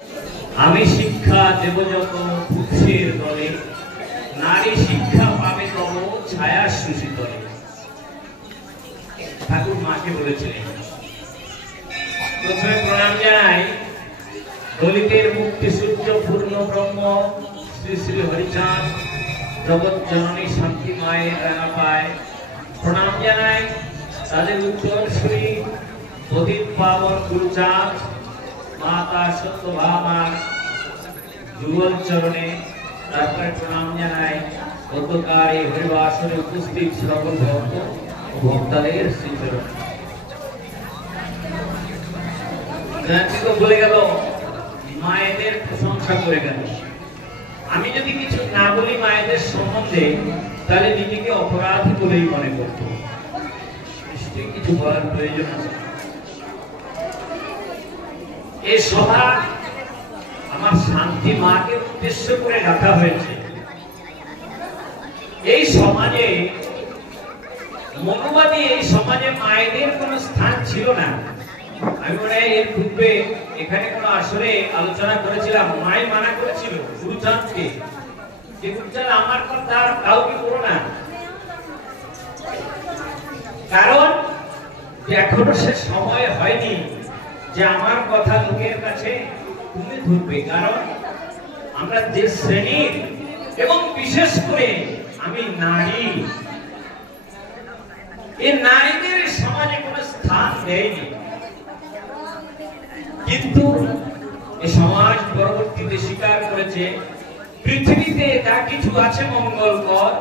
আমি শিক্ষা দেব যত পুরুষের দলে, নারী শিক্ষা পাবে তব ছায়া সুশীতলে। ঠাকুর মাকে বলেছিলেন। প্রথমে প্রণাম জানাই দলিতের মুক্তি সূর্য পূর্ণ ব্রহ্ম শ্রী শ্রী হরিচাঁদ জগৎ জননী শান্তি মায়ের রাঙা পায়। প্রণাম জানাই তাদের উত্তরসূরি প্রদীপ পাবন গুরুচাঁদ মাতা সত্যভামার যুগল চরণে। তারপরে প্রণাম জানাই গতকাল এই হরিবাসরে উপস্থিত সকল ভক্ত ভক্তাদের শ্রীচরণে। বলে গেল মায়েদের প্রশংসা করে গেল। আমি যদি কিছু না বলি মায়েদের সম্বন্ধে, তাহলে নিজেকে অপরাধী বলেই মনে করত। নিশ্চয়ই কিছু বলার প্রয়োজন আছে। এই সভা আমার শান্তি মাকে উদ্দেশ্য করে রাখা হয়েছে। এই সমাজে মনোবাদী এই সমাজে মায়েদের কোন স্থান ছিল না। আমি মনে হয় এর পূর্বে এখানে কোন আসরে আলোচনা করেছিলাম। মাই মানা করেছিল গুরুচাঁদকে যে গুরুচাঁদ আমার কথা আর কাউকে করো না, কারণ এখনো সে সময় হয়নি যে আমার কথা লোকের কাছে তুলে ধরবে। কারণ আমরা যে শ্রেণীর এবং বিশেষ করে আমি নারী, এই নারীদের সমাজে কোনো স্থান দেয়নি। কিন্তু এই সমাজ পরবর্তীতে স্বীকার করেছে পৃথিবীতে যা কিছু আছে মঙ্গলকর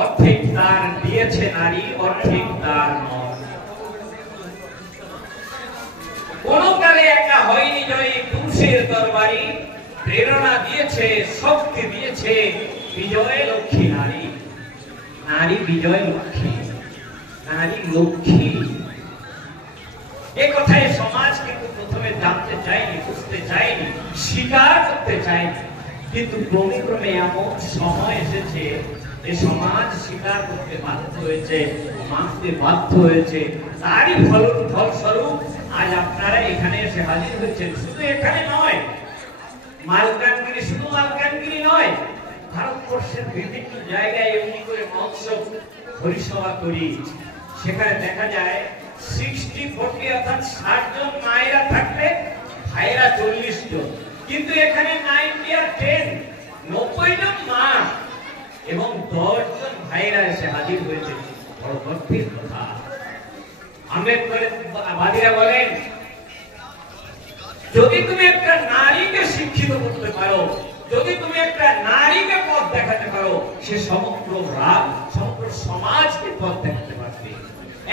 অর্ধেক তার দিয়েছে নারী, অর্ধেক তার নয়। কোন কালে একা হয়নি জয়ী পুরুষের দরবারি, প্রেরণা দিয়েছে শক্তি দিয়েছে বিজয় লক্ষ্মী নারী। নারী বিজয় লক্ষ্মী, নারী লক্ষ্মী। এ কথায় সমাজ কিন্তু প্রথমে জানতে চায়নি, বুঝতে চায়নি, স্বীকার করতে চায়নি। কিন্তু ক্রমে ক্রমে এমন সময় এসেছে যে সমাজ স্বীকার করতে বাধ্য হয়েছে, মানতে বাধ্য হয়েছে। তারই ফলস্বরূপ আজ আপনারা এখানে এসে হাজির হয়েছেন। শুধু এখানে নয়, মালকানগিরি, শুধু মালকানগিরি নয়, ভারতবর্ষের বিভিন্ন জায়গায় এমনি করে মহোৎসব হরিসভা করি। সেখানে দেখা যায় 60-40 অর্থাৎ 60 জন মায়েরা থাকলে ভাইরা 40 জন। কিন্তু এখানে 90 আর 10 90 জন মা এবং 10 জন ভাইরা এসে হাজির হয়েছে। বড় গর্বের কথা। আম্বেদকরের বাদীরা বলেন, যদি তুমি একটা নারীকে শিক্ষিত করতে পারো, যদি তুমি একটা নারীকে পথ দেখাতে পারো, সে সমগ্র সমাজকে পথ দেখাতে পারবে।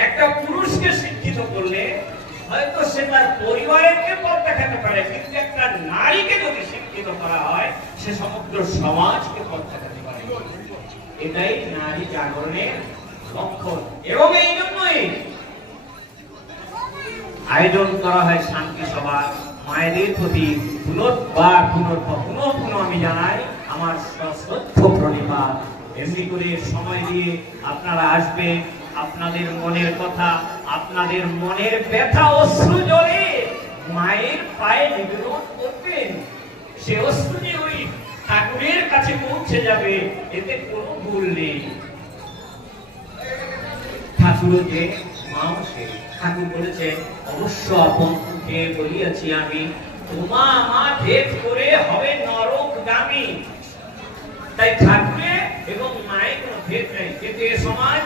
একটা পুরুষকে শিক্ষিত করলে হয়তো সে তার পরিবারকে পথ দেখাতে পারে, কিন্তু একটা নারীকে যদি শিক্ষিত করা হয়, সে সমগ্র সমাজকে পথ দেখাতে পারে। এটাই নারী জাগরণের লক্ষণ। এবং এই জন্যই আয়োজন করা হয় শান্তি সভা। মায়েদের প্রতি পুনঃ আমি জানাই আমার সশ্রদ্ধ প্রণিপাত। এমনি করে সময় দিয়ে আপনারা আসবেন, আপনাদের মনের কথা, আপনাদের মনের ব্যথা অশ্রু জলে মায়ের পায়ে নিবেদন করবেন। সে অশ্রু যে ওই ঠাকুরের কাছে পৌঁছে যাবে, এতে কোনো ভুল নেই। ঠাকুর যে মাংসে ঠাকুর বলেছে, অবশ্য আপন মুখে বলিয়াছি আমি, তোমা মা ভেদ করে হবে নরকগামী। তাই ঠাকুরে এবং মায়ের কোনো ভেদ নেই। কিন্তু এ সমাজ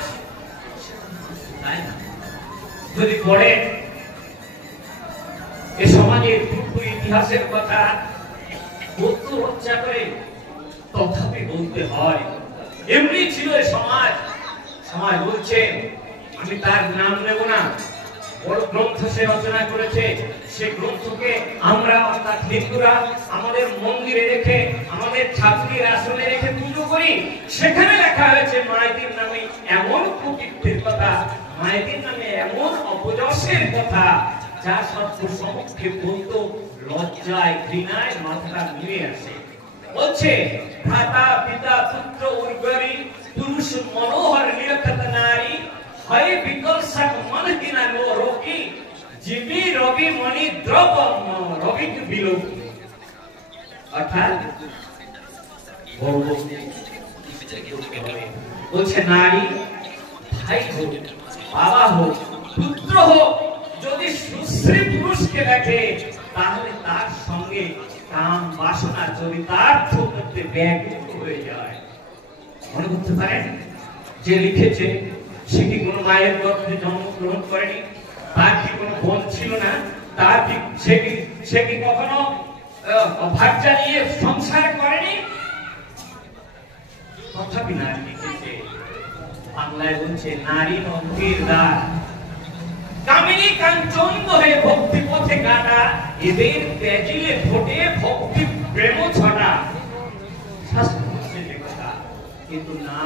তাই না। যদি পড়েন এ সমাজের পূর্ব ইতিহাসের কথা বলতে হচ্ছে করে, তথাপি বলতে হয়। এমনি ছিল এ সমাজ। সমাজ বলছে, আমি তার নাম নেব না, বড় গ্রন্থ সে রচনা করেছে। সে গ্রন্থকে আমরা অর্থাৎ হিন্দুরা আমাদের মন্দিরে রেখে, আমাদের ঠাকুরের আসনে রেখে পুজো করি। সেখানে লেখা হয়েছে মায়েদের নামে এমন কুকীর্তির কথা, মায়েদের নামে এমন অপযশের কথা, যা সত্য সমক্ষে বলতো লজ্জায় ঘৃণায় মাথাটা নিয়ে আসে। বলছে, ভ্রাতা পিতা পুত্র উর্বরী পুরুষ মনোহর নিরক্ষত নারী, হয় বিকলসক মন কিনা রোগী, জীবী রবি মণি দ্রব রবি বিলোক। অর্থাৎ বলছে নারী ভাই হোক, বাবা হোক, পুত্র হোক, যদি সুশ্রী পুরুষকে দেখে তাহলে তার সঙ্গে কাম বাসনা চরিতার্থ করতে ব্যাকুল হয়ে যায়। মনে করতে পারেন যে লিখেছে সে কি কোনো মায়ের গর্ভে জন্মগ্রহণ করেনি? তার কি কোনো বোন ছিল না? তার কি সে কি কখনো ভাগ্যা নিয়ে সংসার করেনি? তথাপি নারী লিখেছে, বাংলায় বলছে নারী নন্দির দ্বার, কামিনী কাঞ্চন হয়ে ভক্তি পথে কাটা, এদের তেজিলে ফোটে ভক্তি প্রেম ছটা। শাস্ত্র বলছে যে কথা, কিন্তু না,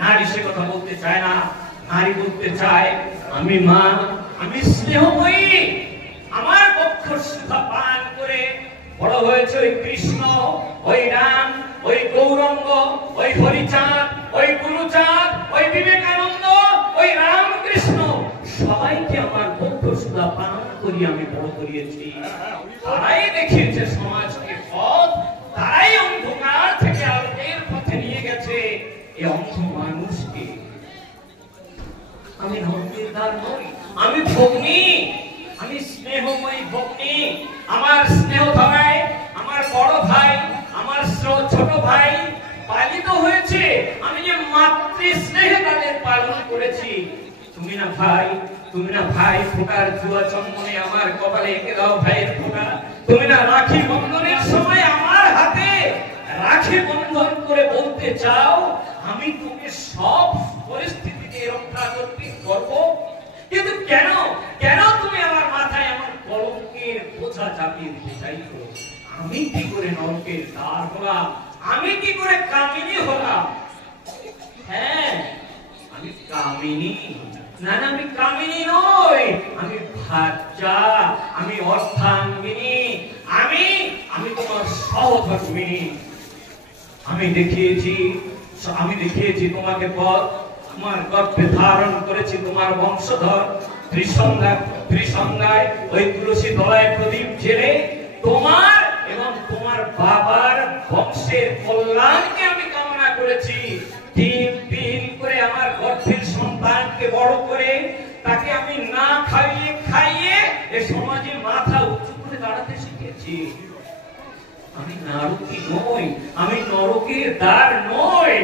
নারী সে কথা বলতে চায় না। নারী বলতে চায় আমি মা, আমি স্নেহময়ী, আমার বক্ষ সুধা পান করে বড় হয়েছে ওই কৃষ্ণ, ওই রাম, ওই গৌরাঙ্গ, ওই হরিচাঁদ, ওই গুরুচাঁদ, ওই বিবেকানন্দ, ওই রামকৃষ্ণ, সবাইকে আমার বক্ষ সুধা পান করি আমি বড় করিয়েছি। তারাই দেখিয়েছে সমাজকে পথ, তারাই অন্ধকার থেকে আলোকের পথে নিয়ে গেছে এই অন্ধ মানুষকে। আমি নন্দিদার নই, আমি ভগ্নী, আমি স্নেহময়ী ভগ্নী। আমার স্নেহ ধরায় আমার বড় ভাই, আমার ছোট ভাই পালিত হয়েছে, আমি যে মাতৃ স্নেহে তাদের পালন করেছি। তুমি না ভাই, তুমি না ভাই ফোটার জুয়া চন্দনে আমার কপালে এঁকে দাও ভাইয়ের ফোঁটা। তুমি না রাখি বন্ধনের সময় আমার হাতে রাখি বন্ধন করে বলতে চাও আমি তোকে সব পরিস্থিতিতে রক্ষা করতে করবো। কিন্তু কেন কেন তুমি আমার মাথায় আমার কলঙ্কের বোঝা চাপিয়ে দিতে চাইছো? আমি কি করে নরকের দ্বার হলাম? আমি কি করে কামিনী হলাম? হ্যাঁ, আমি কামিনী। না না, আমি কামিনী নই, আমি ভাজ্যা, আমি অর্ধাঙ্গিনী, আমি তোমার সহধর্মিনী। আমি দেখিয়েছি তোমাকে পথ, তোমার গর্ভে ধারণ করেছি তোমার বংশধর। ত্রিসন্ধ্যায় ওই তুলসী তলায় প্রদীপ জেলে তোমার এবং তোমার বাবার বংশের কল্যাণকে আমি কামনা করেছি। তিল তিল করে আমার গর্ভের সন্তানকে বড় করে তাকে আমি না খাইয়ে খাইয়ে এ সমাজে মাথা উঁচু করে দাঁড়াতে শিখেছি। আমি নারকী নই, আমি নরকের দ্বার নই।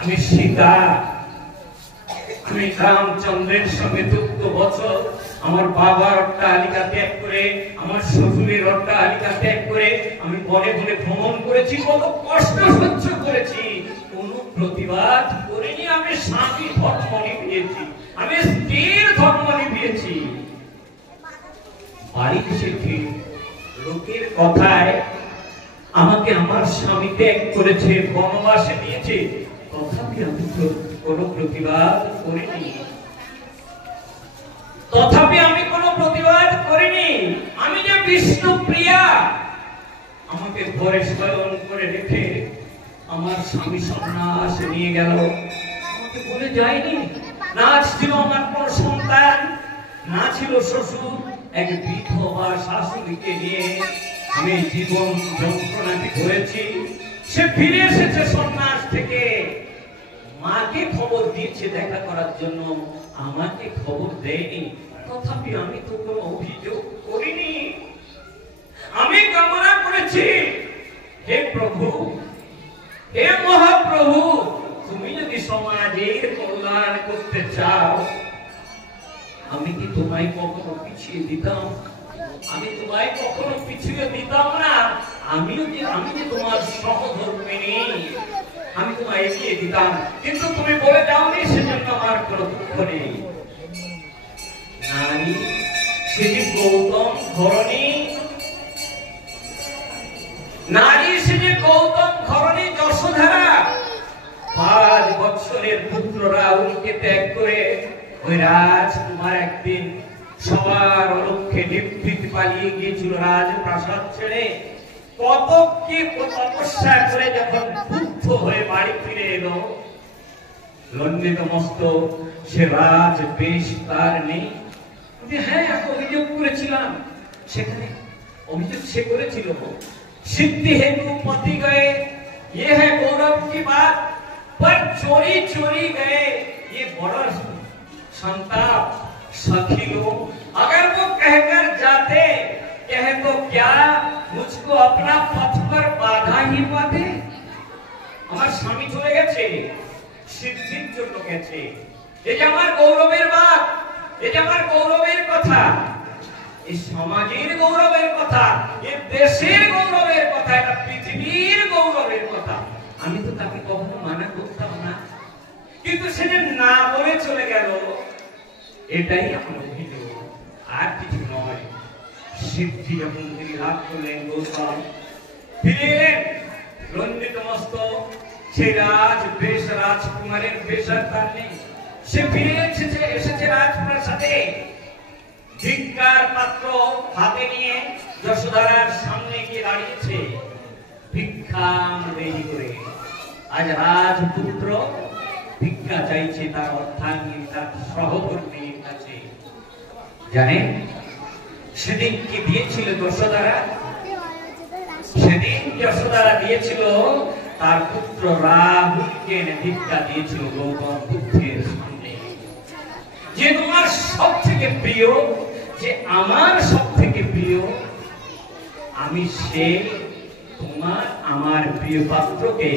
আমি সীতা, আমি রামচন্দ্রের সঙ্গে 14 বছর আমার বাবার অট্টালিকা ত্যাগ করে, আমার শ্বশুরের অট্টালিকা ত্যাগ করে আমি বনে বনে ভ্রমণ করেছি, কত কষ্ট সহ্য করেছি, কোনো প্রতিবাদ করিনি। আমি স্বামী ধর্ম নিভিয়েছি, আমি স্ত্রীর ধর্ম নিভিয়েছি। বাড়ি এসেছি লোকের কথায় আমাকে আমার স্বামী ত্যাগ করেছে, বনবাসে দিয়েছে, তথাপি আমি কোনো প্রতিবাদ করিনি। আমি যে বিষ্ণু প্রিয়া, আমাকে ঘরে শয়ন করে রেখে আমার স্বামী সন্ন্যাস নিয়ে গেল, আমাকে বলে যায়নি। না ছিল আমার কোন সন্তান, না ছিল শ্বশুর, এক বিধবা শাশুড়িকে নিয়ে আমি জীবন যন্ত্রণাকে ধরেছি। সে ফিরে এসেছে সন্ন্যাস থেকে, মাকে খবর দিয়েছে দেখা করার জন্য, আমাকে খবর দেয়নি। তথাপি আমি তো কোনো অভিযোগ করিনি। আমি কামনা করেছি, হে প্রভু, হে মহাপ্রভু, তুমি যদি সমাজের কল্যাণ করতে চাও, আমি কি তোমায় কখনো পিছিয়ে দিতাম? আমি তোমায় কখনো পিছিয়ে দিতাম না। আমি যে তোমার সহধর্মিনী, আমি তোমায় এগিয়ে দিতাম, কিন্তু তুমি বলে যাওনি, সেজন্য আমার কোনো দুঃখ নেই। নারী সে যে গৌতম ধরণী, নারী সে যে গৌতম ধরণী যশোধরা, 5 বছরের পুত্র রাহুলকে ত্যাগ করে ওই রাজকুমার একদিন সবার অলক্ষ্যে নিভৃত পালিয়ে গিয়েছিল রাজপ্রাসাদ ছেড়ে। কত কি তপস্যা করে যখন বুদ্ধ হয়ে বাড়ি ফিরে এলো, লজ্জিত মস্তক, সে রাজ বেশ তার নেই। হ্যাঁ, অভিযোগ করেছিলাম, সেখানে अभियोग से করেছিল सिद्धि हेतु पति गए ये है गौरव की बात पर चोरी चोरी गए ये बड़ा संताप सखी लोग अगर वो कहकर जाते कहे तो क्या मुझको अपना पथ पर बाधा ही पाते আমার স্বামী চলে গেছে সিদ্ধির জন্য গেছে এই যে আমার গৌরবের বাত এই যে আমার গৌরবের কথা এই সমাজের গৌরবের কথা এই দেশের গৌরবের কথা এটা পৃথিবীর গৌরবের কথা আমি তো তাকে কখনো মানা করতাম না কিন্তু সে যে না বলে চলে গেল এটাই আমার অভিযোগ আর কিছু নয় সিদ্ধি যখন তিনি লাভ করলেন গৌতম ফিরে এলেন লজ্জিত মস্তক সে রাজ বেশ রাজকুমারের বেশার তার নেই সে ফিরে এসেছে রাজপ্রাসাদে ভিক্ষার পাত্র হাতে নিয়ে যশোধরার সামনে গিয়ে দাঁড়িয়েছে ভিক্ষা দেরি করে আজ রাজপুত্র ভিক্ষা চাইছে তার অর্থাঙ্গী তার সহধর্মীর কাছে জানেন সেদিন কি দিয়েছিল যশোধরা সেদিন যশোধরা দিয়েছিল তার পুত্র রাহুলকে ভিক্ষা দিয়েছিল গৌতম বুদ্ধের সামনে যে তোমার সব থেকে প্রিয় যে আমার সব থেকে প্রিয় আমি সে তোমার আমার প্রিয় পাত্রকে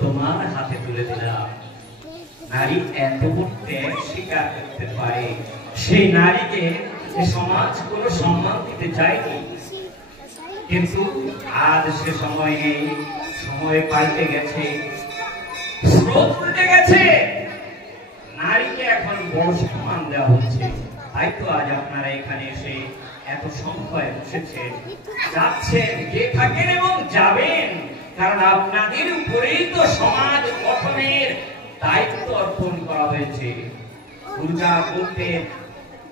তোমার হাতে তুলে দিলাম নারী এত ত্যাগ স্বীকার করতে পারে সেই নারীকে সমাজ কোনো সম্মান দিতে চায়নি কিন্তু আজ সে সময় নেই সময় পাল্টে গেছে স্রোত উল্টে গেছে নারীকে এখন বড় সম্মান দেওয়া হচ্ছে তাই তো আজ আপনারা এখানে এসে এত সংখ্যায় বসেছেন যাচ্ছেন যে থাকেন এবং যাবেন কারণ আপনাদের উপরেই তো সমাজ গঠনের দায়িত্ব অর্পণ করা হয়েছে পূজা করতে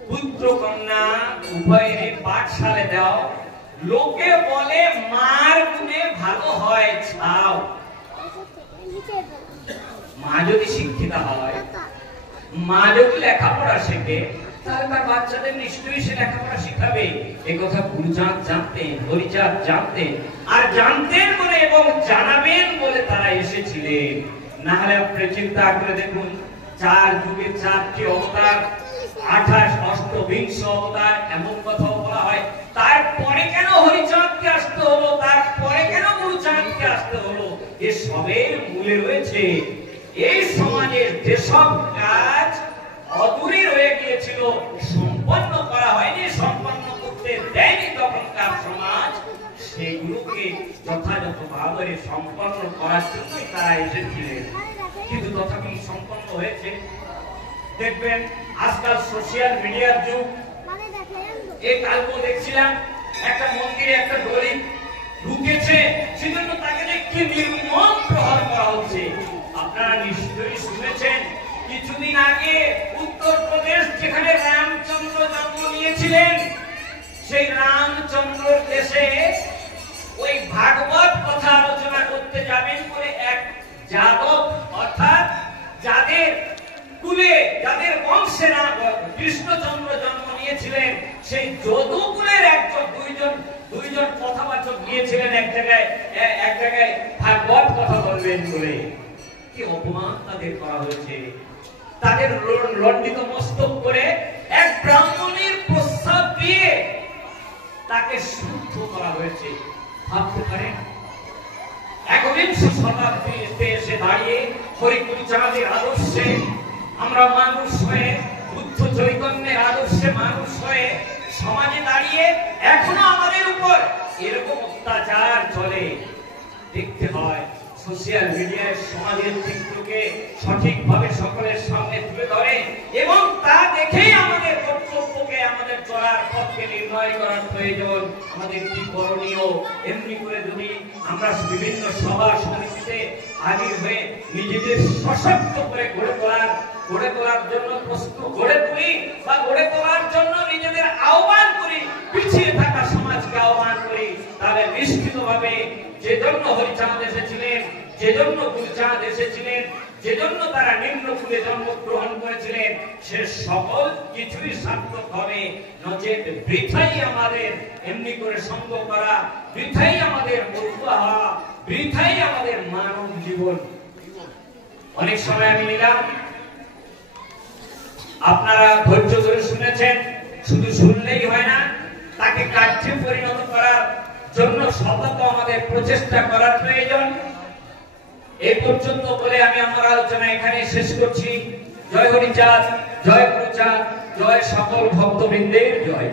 পুত্র কন্যা উভয়ের পাঠশালে দাও লোকে বলে মার গুণে ভালো হয় ছাও মা যদি শিক্ষিতা হয় মা যদি লেখাপড়া শেখে তাহলে তার বাচ্চাদের নিশ্চয়ই সে লেখাপড়া শিখাবে এই কথা গুরুচাঁদ জানতেন হরিচাঁদ জানতেন আর জানতেন বলে এবং জানাবেন বলে তারা এসেছিলেন না হলে আপনি চিন্তা করে দেখুন 4 যুগে 4টি অবতার 28 অষ্টবিংশ অবতার এমন কথা বলা হয় তারপরে কেন হরিচাঁদকে আসতে হলো তারপরে কেন গুরুচাঁদকে আসতে হলো এ সবের মূলে রয়েছে এই সমাজের যেসব কাজ অদূরে রয়ে গিয়েছিল সম্পন্ন করা হয়নি সম্পন্ন করতে দেয়নি তখনকার সমাজ সেগুলোকে যথাযথভাবে সম্পন্ন করার জন্য তারা এসেছিলেন কিন্তু তথাপি সম্পন্ন হয়েছে দেখবেন আজকাল সোশ্যাল মিডিয়ার যুগ এই কালকে দেখছিলাম একটা মন্দিরে একটা গরিব ঢুকেছে সেজন্য তাকে দেখে নির্মম প্রহার করা হচ্ছে আপনারা নিশ্চয়ই শুনেছেন কিছুদিন আগে উত্তরপ্রদেশ যেখানে রামচন্দ্র জন্ম নিয়েছিলেন সেই রামচন্দ্রের দেশে ওই ভাগবত কথা আলোচনা করতে যাবেন করে এক যাদব অর্থাৎ যাদের কুলে যাদের বংশে কৃষ্ণচন্দ্র জন্ম নিয়েছিলেন সেই যদুকুলের একজন দুইজন কথাবাচক গিয়েছিলেন এক জায়গায় ভাগবত কথা বলবেন বলে কি অপমান তাদের করা হয়েছে তাদের লণ্ডিত মস্তক করে এক ব্রাহ্মণের প্রস্তাব দিয়ে তাকে শুদ্ধ করা হয়েছে ভাবতে পারেন একবিংশ শতাব্দীতে এসে দাঁড়িয়ে হরিগুরুচাঁদের আদর্শে আমরা মানুষ হয়ে বুদ্ধ চৈতন্যের আদর্শে মানুষ হয়ে সমাজে দাঁড়িয়ে এখনো আমাদের উপর এরকম অত্যাচার চলে দেখতে হয় সোশ্যাল মিডিয়ায় সমাজের চিত্রকে সঠিকভাবে সকলের সামনে তুলে ধরে এবং তা দেখেই আমাদের কর্তব্যকে আমাদের চলার পথকে নির্ণয় করার প্রয়োজন আমাদের কি করণীয় এমনি করে যদি আমরা বিভিন্ন সভা সমিতিতে হাজির হয়ে নিজেদের সশক্ত করে গড়ে তোলার জন্য প্রস্তুত গড়ে তুলি বা গড়ে তোলার জন্য নিজেদের আহ্বান করি পিছিয়ে থাকা সমাজকে আহ্বান করি তাহলে নিশ্চিতভাবে যে জন্য হরিচাঁদ এসেছিলেন যে জন্য গুরুচাঁদ এসেছিলেন যেজন্য তারা নিম্নকুলে জন্মগ্রহণ করেছিলেন, সে সকল কিছুই সার্থক হবে। নচেত বৃথাই আমাদের এমনি করে সঙ্গ করা, বৃথাই আমাদের মতুয়া হওয়া, বৃথাই আমাদের মানব জীবন। অনেক সময় আমি নিলাম, আপনারা ধৈর্য ধরে শুনেছেন। শুধু শুনলেই হয় না, তাকে কার্যে পরিণত করার জন্য সতত আমাদের প্রচেষ্টা করার প্রয়োজন। এই পর্যন্ত বলে আমি আমার আলোচনা এখানে শেষ করছি। জয় হরিচাঁদ, জয় গুরুচাঁদ, জয় সকল ভক্তবৃন্দের জয়।